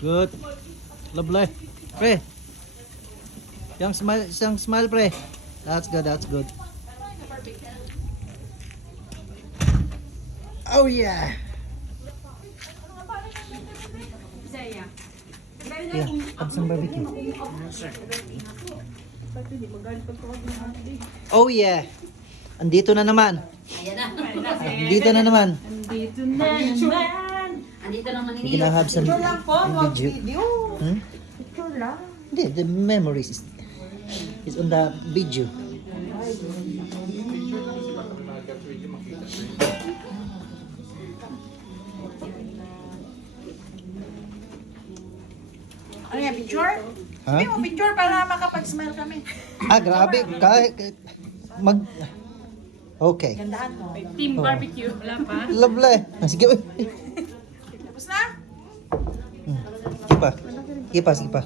Good. Lovely. Pre. Yung smile, pre. That's good, that's good. Oh yeah. Yeah, have some barbecue. Oh yeah. Andito na naman. Ayan na. Andito na naman. Andito na naman. Andito na We can have some video. Hmm? Picture lang. Hindi, the memories is on the video. Ano yan, picture? Ha? Hindi mo picture para makapag-smile kami. Ah, grabe. Okay. Gandahan mo. Team barbecue. Wala pa. Lovely. Sige. Tapos na? Sige pa. Sige pa, sige pa.